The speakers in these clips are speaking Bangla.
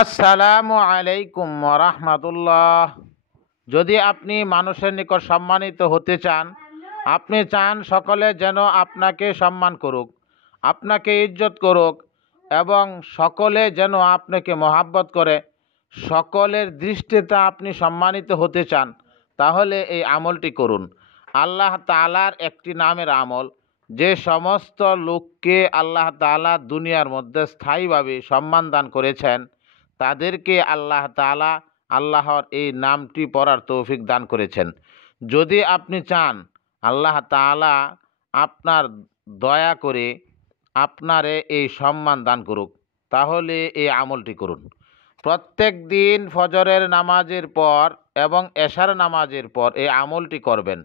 আসসালামু আলাইকুম রাহমাতুল্লাহ। যদি আপনি মানুষের নিকট সম্মানিত হতে চান, আপনি চান সকলে যেন আপনাকে সম্মান করুক, আপনাকে ইজ্জত করুক এবং সকলে যেন আপনাকে মহাব্বত করে, সকলের দৃষ্টিতে আপনি সম্মানিত হতে চান, তাহলে এই আমলটি করুন। আল্লাহ তাআলার একটি নামের আমল, যে সমস্ত লোককে আল্লাহ তাআলা দুনিয়ার মধ্যে স্থায়ীভাবে সম্মান দান করেছেন, তাদেরকে আল্লাহ তাআলা আল্লাহর এই নামটি পড়ার তৌফিক দান করেছেন। যদি আপনি চান আল্লাহ তাআলা আপনার দয়া করে আপনারে এই সম্মান দান করুক, তাহলে এই আমলটি করুন। প্রত্যেক দিন ফজরের নামাজের পর এবং এশার নামাজের পর এই আমলটি করবেন।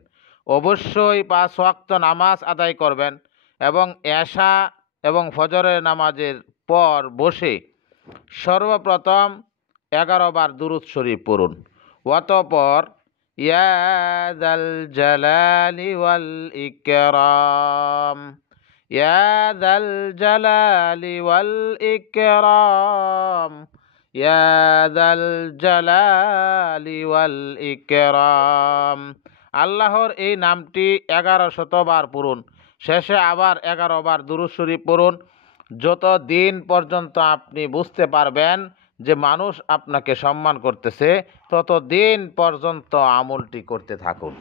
অবশ্যই ৫ ওয়াক্ত নামাজ আদায় করবেন এবং এশা এবং ফজরের নামাজের পর বসে সর্বপ্রথম 11 বার দুরূদ শরীফ পড়ুন। অতঃপর ইয়া যাল জালালি ওয়াল ইকরাম, ইয়া যাল জালালি ওয়াল ইকরাম, ইয়া যাল জালালি ওয়াল ইকরাম, আল্লাহর এই নামটি 1100 বার পড়ুন। শেষে আবার 11 বার দুরূদ শরীফ পড়ুন। যত দিন পর্যন্ত আপনি বুঝতে পারবেন যে মানুষ আপনাকে সম্মান করতেছে, তত দিন পর্যন্ত আমলটি করতে থাকুন।